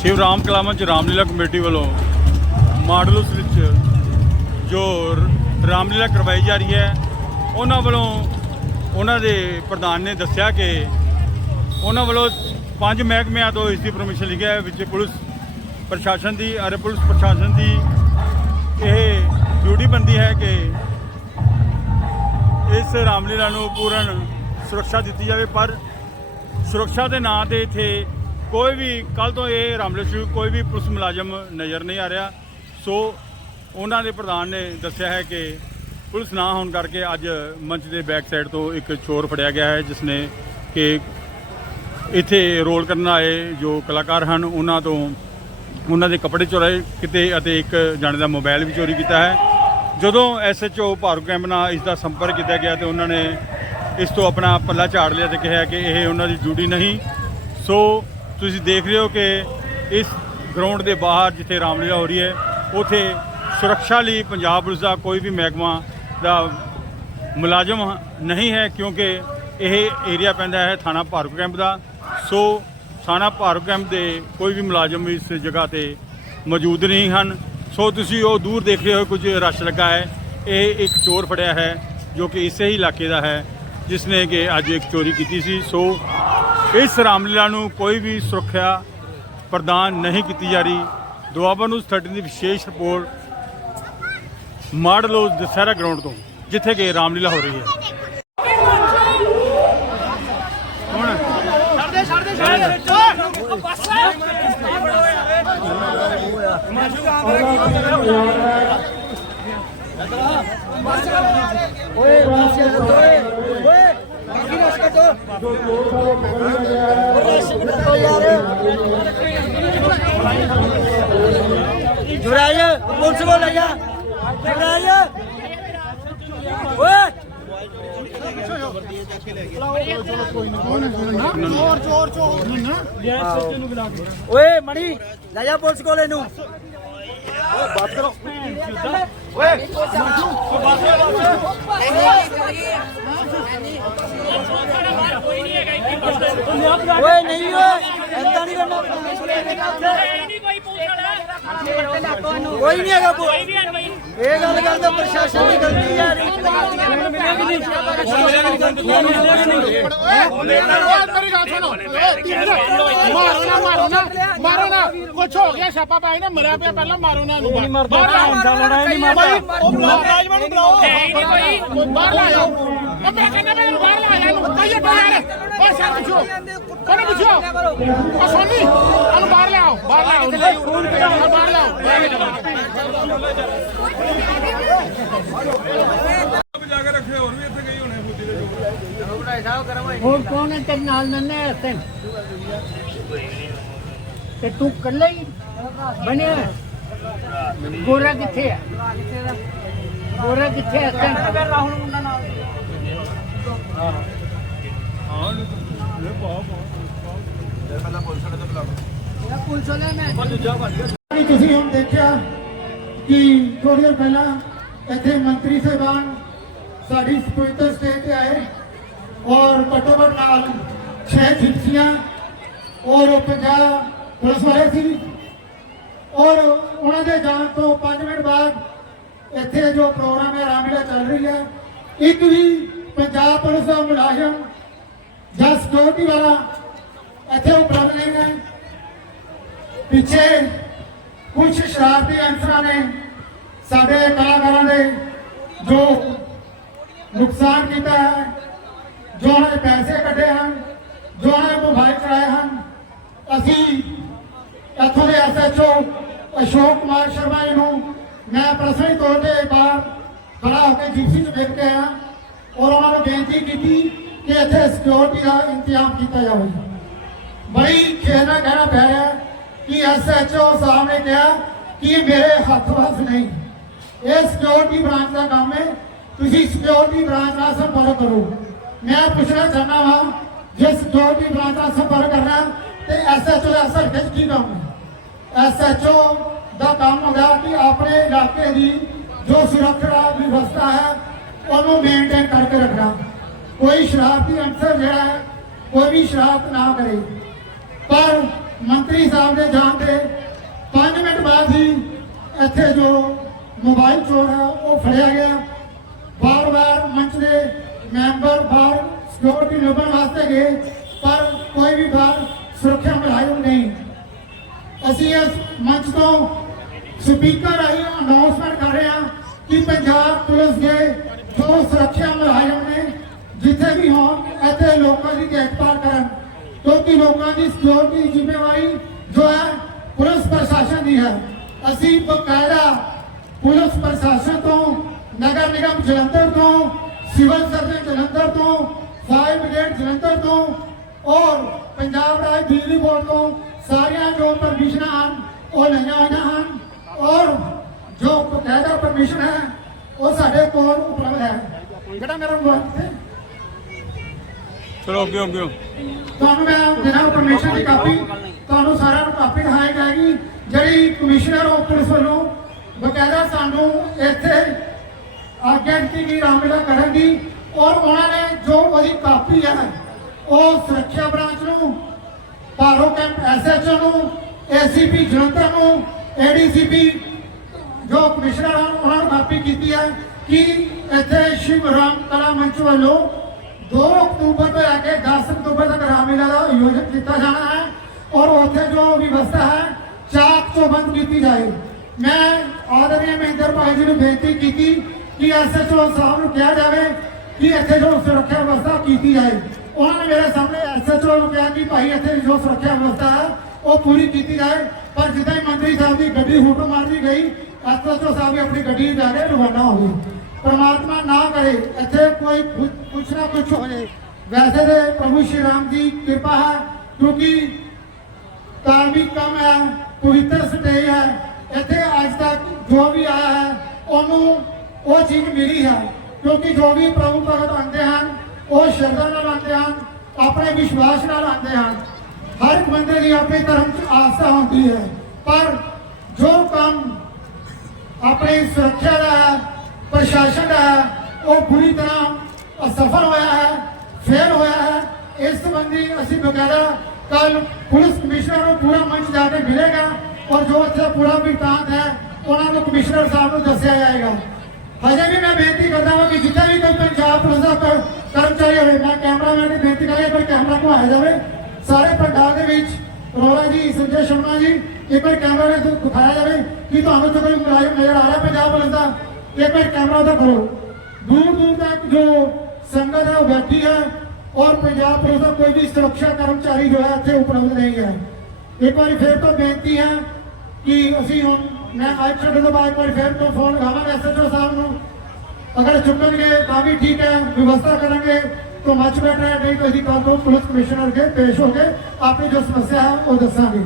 ਸ਼ਿਵ ਰਾਮ ਕਲਾ ਮੰਚ ਰਾਮਲੀਲਾ ਕਮੇਟੀ ਵੱਲੋਂ ਮਾਡਲ ਵਿੱਚ ਜੋ ਰਾਮਲੀਲਾ ਕਰਵਾਈ ਜਾ ਰਹੀ ਹੈ। ਉਹਨਾਂ ਵੱਲੋਂ ਉਹਨਾਂ ਦੇ ਪ੍ਰਧਾਨ ਨੇ ਦੱਸਿਆ ਕਿ ਉਹਨਾਂ ਵੱਲੋਂ ਪੰਜ ਮਹਿਕਮਿਆਂ ਤੋਂ ਇਸ ਦੀ ਪਰਮਿਸ਼ਨ ਲਿਖਿਆ ਹੈ, ਵਿੱਚ ਪੁਲਿਸ ਪ੍ਰਸ਼ਾਸਨ ਦੀ, ਅਰੇ ਪੁਲਿਸ ਪ੍ਰਸ਼ਾਸਨ ਦੀ ਇਹ ਡਿਊਟੀ ਬੰਦੀ ਹੈ ਕਿ ਇਸ ਰਾਮਲੀਲਾ ਨੂੰ ਪੂਰਨ ਸੁਰੱਖਿਆ ਦਿੱਤੀ ਜਾਵੇ। ਪਰ ਸੁਰੱਖਿਆ ਦੇ ਨਾਂ ਤੇ ਇੱਥੇ ਕੋਈ ਵੀ ਕੱਲ ਤੋਂ ਇਹ ਰਾਮਲੇਸ਼ੂ ਕੋਈ ਵੀ ਪੁਲਿਸ ਮੁਲਾਜ਼ਮ ਨਜ਼ਰ ਨਹੀਂ ਆ ਰਿਹਾ। ਸੋ ਉਹਨਾਂ ਦੇ ਪ੍ਰਧਾਨ ਨੇ ਦੱਸਿਆ ਹੈ ਕਿ ਪੁਲਿਸ ਨਾ ਹੋਣ ਕਰਕੇ ਅੱਜ ਮੰਚ ਦੇ ਬੈਕ ਸਾਈਡ ਤੋਂ ਇੱਕ ਚੋਰ ਫੜਿਆ ਗਿਆ ਹੈ, ਜਿਸ ਨੇ ਕਿ ਇੱਥੇ ਰੋਲ ਕਰਨ ਆਏ ਜੋ ਕਲਾਕਾਰ ਹਨ, ਉਹਨਾਂ ਤੋਂ ਉਹਨਾਂ ਦੇ ਕੱਪੜੇ ਚੋਰੀ ਕਿਤੇ ਅਤੇ ਇੱਕ ਜਾਣੇ ਦਾ ਮੋਬਾਈਲ ਵੀ ਚੋਰੀ ਕੀਤਾ ਹੈ। ਜਦੋਂ ਐਸਐਚਓ ਭਾਰੂ ਕੈਂਪ ਨਾਲ ਇਸ ਦਾ ਸੰਪਰਕ ਕੀਤਾ ਗਿਆ ਤੇ ਉਹਨਾਂ ਨੇ ਇਸ ਤੋਂ ਆਪਣਾ ਪੱਲਾ ਝਾੜ ਲਿਆ ਤੇ ਕਿਹਾ ਕਿ ਇਹ ਉਹਨਾਂ ਦੀ ਡਿਊਟੀ ਨਹੀਂ। ਸੋ ਤੁਸੀਂ ਦੇਖ ਰਹੇ ਹੋ ਕਿ ਇਸ ਗਰਾਊਂਡ ਦੇ ਬਾਹਰ ਜਿੱਥੇ ਰਾਮਲੀਲਾ ਹੋ ਰਹੀ ਹੈ, ਉਥੇ ਸੁਰੱਖਿਆ ਲਈ ਪੰਜਾਬ ਪੁਲਿਸ ਦਾ ਕੋਈ ਵੀ ਮਹਿਕਮਾ ਦਾ ਮੁਲਾਜ਼ਮ ਨਹੀਂ ਹੈ ਕਿਉਂਕਿ ਇਹ ਏਰੀਆ ਪੈਂਦਾ ਹੈ ਥਾਣਾ ਭਾਰਤ ਕੈਂਪ ਦਾ। ਸੋ ਥਾਣਾ ਭਾਰਤ ਕੈਂਪ ਦੇ ਕੋਈ ਵੀ ਮੁਲਾਜ਼ਮ ਇਸ ਜਗ੍ਹਾ ਤੇ ਮੌਜੂਦ ਨਹੀਂ ਹਨ। ਸੋ ਤੁਸੀਂ ਉਹ ਦੂਰ ਦੇਖ ਰਹੇ ਹੋ, ਕੁਝ ਰਸ਼ ਲੱਗਾ ਹੈ। ਇਹ ਇੱਕ ਚੋਰ ਫੜਿਆ ਹੈ ਜੋ ਕਿ ਇਸੇ ਹੀ ਇਲਾਕੇ ਦਾ ਹੈ, ਜਿਸ ਨੇ ਕਿ ਅੱਜ ਇੱਕ ਚੋਰੀ ਕੀਤੀ ਸੀ। ਸੋ ਇਸ ਰਾਮਲੀਲਾ ਨੂੰ ਕੋਈ ਵੀ ਸੁਰੱਖਿਆ ਪ੍ਰਦਾਨ ਨਹੀਂ ਕੀਤੀ ਜਾ ਰਹੀ। ਦੁਆਬਾ ਨੂੰ 13 ਦੀ ਵਿਸ਼ੇਸ਼ report model house Dussehra ground ਤੋਂ, ਜਿੱਥੇ ਕਿ ਰਾਮਲੀਲਾ ਹੋ ਰਹੀ ਹੈ। ਜੁਰਾਜ ਪੁਲਿਸ ਕੋਲ ਲੈ ਜਾ। ਜੁਰਾਜ ਓਏ। ਓਏ ਮਣੀ ਲੈ ਜਾ ਪੁਲਿਸ ਕੋਲ ਇਹਨੂੰ। ਓਏ। ਬਾਤ ਕਰੋ ਓਏ। ਓਏ ਬਾਤ ਕਰੋ ਓਏ ਨਹੀਂ ਓਏ ਐਦਾਂ ਨਹੀਂ ਕਰਨਾ। ਕੋਈ ਨਹੀਂ ਹੈਗਾ, ਕੋਈ ਇਹ ਗੱਲ ਕਰਦਾ ਪ੍ਰਸ਼ਾਸਨ ਦੀ ਗਲਤੀ ਮੇਰੀ ਗੱਲ ਸੁਣੋ ਮਾਰੋ ਨਾ ਮਾਰੋ ਨਾ ਮਾਰੋ ਨਾ ਕੁਛ ਹੋ ਗਿਆ ਛਾਪਾ ਪਾਇਆ ਨਾ ਮਰਿਆ ਪਿਆ ਪਹਿਲਾਂ ਮਾਰੋ ਨਾ ਇਹਨੂੰ ਬਾਹਰ ਲਾਓ ਨਹੀਂ ਮਰਦਾ ਉਹ ਮੁਲਾਜ਼ਮਾਂ ਨੂੰ ਬੁਲਾਓ ਕੋਈ ਬਾਹਰ ਲਾ ਜਾਓ ਉਹ ਮੈਂ ਕਹਿੰਦਾ ਮੈਂ ਬਾਹਰ ਲਾ ਜਾ ਇਹਨੂੰ ਕਹੀਏ ਤਾਂ ਯਾਰ ਸਰ ਪੁੱਛੋ ਕੋਣ ਪੁੱਛੋ ਉਹ ਸੋਨੀ ਇਹਨੂੰ ਬਾਹਰ ਲਿਆਓ ਬਾਹਰ ਲਿਆਓ ਫੋਨ ਕਰਾ ਬਾਹਰ ਲਿਆਓ ਹੋਰ ਕੌਣ ਹੈ ਤੇਰੇ ਨਾਲ ਨੰਨੇ ਹਸਨ ਤੇ ਤੂੰ ਇਕੱਲਾ ਹੀ ਬਣਿਆ ਹੈ? ਗੋਰਾ ਕਿੱਥੇ ਹੈ? ਗੋਰਾ ਕਿੱਥੇ ਹੈ ਹਸਨ ਪੁਲਿਸ ਵਾਲੇ ਮੈਂ ਵੀ ਤੁਸੀਂ ਹੁਣ ਦੇਖਿਆ ਕਿ ਥੋੜੀ ਦੇਰ ਪਹਿਲਾਂ ਇੱਥੇ ਮੰਤਰੀ ਸਾਹਿਬਾਨ ਸਾਡੀ ਸਪੀਕਰ ਸਟੇਜ ਤੇ ਆਏ। ਔਰ ਘੱਟੋ ਘੱਟ ਨਾਲ 6 ਜਿਪਸੀਆਂ ਔਰ ਉਹ 50 ਪੁਲਿਸ ਵਾਲੇ ਸੀ। ਔਰ ਉਹਨਾਂ ਦੇ ਜਾਣ ਤੋਂ 5 ਮਿੰਟ ਬਾਅਦ ਇੱਥੇ ਜੋ ਪ੍ਰੋਗਰਾਮ ਹੈ ਰਾਮਲੀਲਾ ਚੱਲ ਰਹੀ ਹੈ, ਇੱਕ ਵੀ ਪੰਜਾਬ ਪੁਲਿਸ ਦਾ ਮੁਲਾਜ਼ਮ ਜਾਂ ਸਿਕਿਉਰਿਟੀ ਵਾਲਾ ਇੱਥੇ ਉਪਲਬਧ ਨਹੀਂ ਹੈ। ਪਿੱਛੇ ਕੁਝ ਸ਼ਰਾਰਤੀ ਅਨਸਰਾਂ ਨੇ ਸਾਡੇ ਕਲਾਕਾਰਾਂ ਦੇ ਜੋ ਨੁਕਸਾਨ ਕੀਤਾ ਹੈ ਜੋ ਉਹਨਾਂ ਦੇ ਪੈਸੇ ਕੱਢੇ ਹਨ ਜੋ ਉਹਨਾਂ ਦੇ ਮੋਬਾਈਲ ਚਲਾਏ ਹਨ ਅਸੀਂ ਇੱਥੋਂ ਦੇ ਐਸਐਚਓ ਅਸ਼ੋਕ ਕੁਮਾਰ ਸ਼ਰਮਾ ਜੀ ਨੂੰ ਮੈਂ ਪਰਸਨਲੀ ਤੌਰ ਤੇ ਬਾਹਰ ਖੜਾ ਹੋ ਕੇ ਜੀਪਸੀ 'ਚ ਮਿਲ ਕੇ ਆਇਆ ਔਰ ਉਹਨਾਂ ਨੂੰ ਬੇਨਤੀ ਕੀਤੀ ਕਿ ਇੱਥੇ ਸਿਕਿਉਰਿਟੀ ਦਾ ਇੰਤਜ਼ਾਮ ਕੀਤਾ ਜਾਵੇ ਬੜੀ ਖੇਡ ਨਾਲ ਕਹਿਣਾ ਪੈ ਰਿਹਾ ਹੈ ਕਿ ਐਸਐਚਓ ਸਾਹਿਬ ਨੇ ਕਿਹਾ ਕਿ ਇਹ ਮੇਰੇ ਹੱਥ ਵੱਸ ਨਹੀਂ ਇਹ ਸਿਕਿਉਰਿਟੀ ਬ੍ਰਾਂਚ ਦਾ ਕੰਮ ਹੈ ਤੁਸੀਂ ਸਿਕਿਉਰਿਟੀ ਬ੍ਰਾਂਚ ਨਾਲ ਸੰਪਰਕ ਕਰੋ ਮੈਂ ਪੁੱਛਣਾ ਚਾਹੁੰਦਾ ਹਾਂ ਜੇ ਸਿਕਿਉਰਿਟੀ ਬ੍ਰਾਂਚ ਨਾਲ ਸੰਪਰਕ ਕਰਨਾ, ਤੇ ਐਸਐਚਓ ਦਾ ਅਸਰ ਵਿੱਚ ਕੀ ਕੰਮ ਹੈ? ਐਸਐਚਓ ਦਾ ਕੰਮ ਹੁੰਦਾ ਕਿ ਆਪਣੇ ਇਲਾਕੇ ਦੀ ਜੋ ਸੁਰੱਖਿਆ ਵਿਵਸਥਾ ਹੈ, ਉਹਨੂੰ ਮੇਨਟੇਨ ਕਰਕੇ ਰੱਖਣਾ। ਕੋਈ ਸ਼ਰਾਰਤੀ ਅਨਸਰ ਜਿਹੜਾ ਹੈ, ਕੋਈ ਵੀ ਸ਼ਰਾਰਤ ਨਾ ਕਰੇ। ਪਰ ਮੰਤਰੀ ਸਾਹਿਬ ਦੇ ਜਾਣ 'ਤੇ 5 ਮਿੰਟ ਬਾਅਦ ਹੀ ਇੱਥੇ ਜੋ ਮੋਬਾਈਲ ਚੋਰ ਹੈ, ਉਹ ਫੜਿਆ ਗਿਆ। ਵਾਰ-ਵਾਰ ਮੰਚ ਦੇ ਮੈਂਬਰ ਬਾਹਰ ਸਿਕਿਉਰਿਟੀ ਲੱਭਣ ਵਾਸਤੇ ਗਏ ਪਰ ਕੋਈ ਵੀ ਬਾਹਰ ਸੁਰੱਖਿਆ ਮੁਲਾਜ਼ਮ ਨਹੀਂ ਅਸੀਂ ਇਸ ਮੰਚ ਤੋਂ ਸਪੀਕਰ ਰਾਹੀਂ ਅਨਾਉਂਸਮੈਂਟ ਕਰ ਰਹੇ ਹਾਂ ਕਿ ਪੰਜਾਬ ਪੁਲਿਸ ਦੇ ਜੋ ਸੁਰੱਖਿਆ ਮੁਲਾਜ਼ਮ ਨੇ ਜਿੱਥੇ ਵੀ ਹੋਣ ਇੱਥੇ ਲੋਕਾਂ ਦੀ ਦੇਖਭਾਲ ਕਰਨ ਕਿਉਂਕਿ ਲੋਕਾਂ ਦੀ ਸਿਕਿਉਰਿਟੀ ਦੀ ਜ਼ਿੰਮੇਵਾਰੀ ਜੋ ਹੈ ਪੁਲਿਸ ਪ੍ਰਸ਼ਾਸਨ ਦੀ ਹੈ ਅਸੀਂ ਬਕਾਇਦਾ ਪੁਲਿਸ ਪ੍ਰਸ਼ਾਸਨ ਤੋਂ ਨਗਰ ਨਿਗਮ ਜਲੰਧਰ ਤੋਂ ਸਿਵਲ ਸਰਜਨ ਜਲੰਧਰ ਤੋਂ ਫਾਇਰ ਬ੍ਰਿਗੇਡ ਜਲੰਧਰ ਤੋਂ ਔਰ ਪੰਜਾਬ ਰਾਜ ਬਿਜਲੀ ਬੋਰਡ ਤੋਂ ਸਾਰੀਆਂ ਜੋ ਪਰਮਿਸ਼ਨਾਂ ਹਨ ਉਹ ਲਈਆਂ ਹੋਈਆਂ ਹਨ ਔਰ ਜੋ ਬਕਾਇਦਾ ਪਰਮਿਸ਼ਨ ਹੈ ਉਹ ਸਾਡੇ ਕੋਲ ਉਪਲਬਧ ਹੈ। ਜਿਹੜਾ ਮੇਰਾ ਮੋਬਾਈਲ ਹੈ ਚਲੋ ਅੱਗੇ ਅੱਗੇ। ਤੁਹਾਨੂੰ ਮੈਂ ਬਿਨਾਂ ਪਰਮਿਸ਼ਨ ਦੀ ਕਾਪੀ ਤੁਹਾਨੂੰ ਸਾਰਿਆਂ ਨੂੰ ਕਾਪੀ ਦਿਖਾਈ ਜਾਏਗੀ ਜਿਹੜੀ ਕਮਿਸ਼ਨਰ ਪੁਲਿਸ ਵੱਲੋਂ ਬਕਾਇਦਾ ਸਾਨੂੰ ਇੱਥੇ ਆਗਿਆ ਦਿੱਤੀ ਗਈ ਰਾਮਲੀਲਾ ਕਰਨ ਦੀ ਔਰ ਉਹਨਾਂ ਨੇ ਜੋ ਉਹਦੀ ਕਾਪੀ ਹੈ, ਉਹ ਸੁਰੱਖਿਆ ਬ੍ਰਾਂਚ ਨੂੰ, ਭਾਰੋ ਕੈਂਪ ਐਸਐਚਓ ਨੂੰ, ਏਸੀਪੀ ਜਲੰਧਰ ਨੂੰ, ਏਡੀਸੀਪੀ ਜੋ ਕਮਿਸ਼ਨਰ ਹਨ, ਉਹਨਾਂ ਨੂੰ ਕਾਪੀ ਕੀਤੀ ਹੈ ਕਿ ਇੱਥੇ ਸ਼ਿਵ ਰਾਮ ਕਲਾ ਮੰਚ ਵੱਲੋਂ 2 ਅਕਤੂਬਰ ਤੋਂ ਲੈ ਕੇ 10 ਅਕਤੂਬਰ ਤੱਕ ਰਾਮਲੀਲਾ ਦਾ ਆਯੋਜਨ ਕੀਤਾ ਜਾਣਾ ਹੈ ਔਰ ਉੱਥੇ ਜੋ ਵਿਵਸਥਾ ਹੈ, ਚਾਕ ਚੌਬੰਦ ਕੀਤੀ ਜਾਏ। ਮੈਂ ਆਦਰਣੀय ਮਹਿੰਦਰ ਭਾਈ ਜੀ ਨੂੰ ਬੇਨਤੀ ਕੀਤੀ ਕਿ ਐਸਐਚਓ ਸਾਹਿਬ ਨੂੰ ਕਿਹਾ ਜਾਵੇ ਕਿ ਇੱਥੇ ਜੋ ਸੁਰੱਖਿਆ ਵਿਵਸਥਾ ਕੀਤੀ ਜਾਏ। ਉਹਨਾਂ ਨੇ ਮੇਰੇ ਸਾਹਮਣੇ ਐਸਐਚਓ ਨੂੰ ਕਿਹਾ ਕਿ ਭਾਈ ਇੱਥੇ ਜੋ ਸੁਰੱਖਿਆ ਵਿਵਸਥਾ ਹੈ, ਉਹ ਪੂਰੀ ਕੀਤੀ ਜਾਏ। ਪਰ ਜਿੱਦਾਂ ਹੀ ਮੰਤਰੀ ਸਾਹਿਬ ਦੀ ਗੱਡੀ ਹੁਕਮ ਮਾਰਦੀ ਗਈ ਐਸਐਚਓ ਸਾਹਿਬ ਵੀ ਆਪਣੀ ਗੱਡੀ ਜਾ ਕੇ ਰਵਾਨਾ ਹੋ ਗਏ। ਪਰਮਾਤਮਾ ਨਾ ਕਰੇ, ਇੱਥੇ ਕੋਈ ਕੁਛ ਨਾ ਕੁਛ ਹੋ ਜਾਏ ਵੈਸੇ ਤੇ ਪ੍ਰਭੂ ਸ਼੍ਰੀ ਰਾਮ ਦੀ ਕਿਰਪਾ ਹੈ, ਕਿਉਂਕਿ ਧਾਰਮਿਕ ਕੰਮ ਹੈ, ਪਵਿੱਤਰ ਸਟੇ ਹੈ। ਇੱਥੇ ਅੱਜ ਤੱਕ ਜੋ ਵੀ ਆਇਆ ਹੈ, ਉਹਨੂੰ ਉਹ ਚੀਜ਼ ਮਿਲੀ ਹੈ ਕਿਉਂਕਿ ਜੋ ਵੀ ਪ੍ਰਭੂ ਭਗਤ ਆਉਂਦੇ ਹਨ ਉਹ ਸ਼ਰਧਾ ਨਾਲ ਆਉਂਦੇ ਹਨ ਆਪਣੇ ਵਿਸ਼ਵਾਸ ਨਾਲ ਆਉਂਦੇ ਹਨ। ਹਰ ਇੱਕ ਬੰਦੇ ਦੀ ਆਪਣੇ ਧਰਮ 'ਚ ਆਸਥਾ ਹੁੰਦੀ ਹੈ। ਪਰ ਜੋ ਕੰਮ ਆਪਣੀ ਸੁਰੱਖਿਆ ਦਾ ਹੈ, ਪ੍ਰਸ਼ਾਸਨ ਦਾ ਹੈ, ਉਹ ਪੂਰੀ ਤਰ੍ਹਾਂ ਅਸਫਲ ਹੋਇਆ ਹੈ ਫੇਲ ਹੋਇਆ ਹੈ ਇਸ ਸੰਬੰਧੀ ਅਸੀਂ ਬਕਾਇਦਾ ਕੱਲ ਪੁਲਿਸ ਕਮਿਸ਼ਨਰ ਨੂੰ ਪੂਰਾ ਮੰਚ ਜਾ ਕੇ ਮਿਲੇਗਾ ਔਰ ਜੋ ਇੱਥੇ ਪੂਰਾ ਬਿਰਤਾਂਤ ਹੈ ਉਹਨਾਂ ਨੂੰ ਕਮਿਸ਼ਨਰ ਸਾਹਿਬ ਨੂੰ ਦੱਸਿਆ ਜਾਏਗਾ। ਹਜੇ ਵੀ ਮੈਂ ਬੇਨਤੀ ਕਰਦਾ ਹਾਂ ਕਿ ਜਿੱਥੇ ਵੀ ਕੋਈ ਪੰਜਾਬ ਪੁਲਿਸ ਦਾ ਕਰਮਚਾਰੀ ਹੋਵੇ, ਮੈਂ ਕੈਮਰਾਮੈਨ ਨੂੰ ਬੇਨਤੀ ਕਰਾਂਗਾ ਪਰ ਕੈਮਰਾ ਘੁਮਾਇਆ ਜਾਵੇ। ਸਾਰੇ ਪੰਡਾਲ ਦੇ ਵਿੱਚ ਅਰੋੜਾ ਜੀ, ਸੰਜੇ ਸ਼ਰਮਾ ਜੀ, ਇੱਕ ਵਾਰ ਕੈਮਰਾ ਨੇ ਦਿਖਾਇਆ ਜਾਵੇ ਕਿ ਤੁਹਾਨੂੰ ਜੋ ਕੋਈ ਮੁਲਾਜ਼ਮ ਨਜ਼ਰ ਆ ਰਿਹਾ ਪੰਜਾਬ ਪੁਲਿਸ ਦਾ। ਇੱਕ ਵਾਰ ਕੈਮਰਾ ਤਾਂ ਕਰੋ। ਦੂਰ ਦੂਰ ਤੱਕ ਜੋ ਸੰਗਤ ਹੈ, ਉਹ ਬੈਠੀ ਹੈ ਔਰ ਪੰਜਾਬ ਪੁਲਿਸ ਦਾ ਕੋਈ ਵੀ ਸੁਰੱਖਿਆ ਕਰਮਚਾਰੀ ਜੋ ਹੈ, ਇੱਥੇ ਉਪਲਬਧ ਨਹੀਂ ਹੈ। ਇੱਕ ਵਾਰੀ ਫਿਰ ਤੋਂ ਬੇਨਤੀ ਹੈ ਕਿ ਅਸੀਂ ਹੁਣ ਮੈਂ ਅੱਜ ਛੱਡਣ ਤੋਂ ਬਾਅਦ ਇੱਕ ਵਾਰੀ ਫਿਰ ਤੋਂ ਫੋਨ ਲਗਾਵਾਂਗਾ ਐਸਐਚਓ ਸਾਹਿਬ ਨੂੰ ਅਗਰ ਚੁੱਕਣਗੇ ਤਾਂ ਵੀ ਠੀਕ ਹੈ ਵਿਵਸਥਾ ਕਰਾਂਗੇ तो मच बैठ रहा है नहीं तो इसी बात को पुलिस कमिश्नर के पेश होकर आपकी जो समस्या है वो दसांगे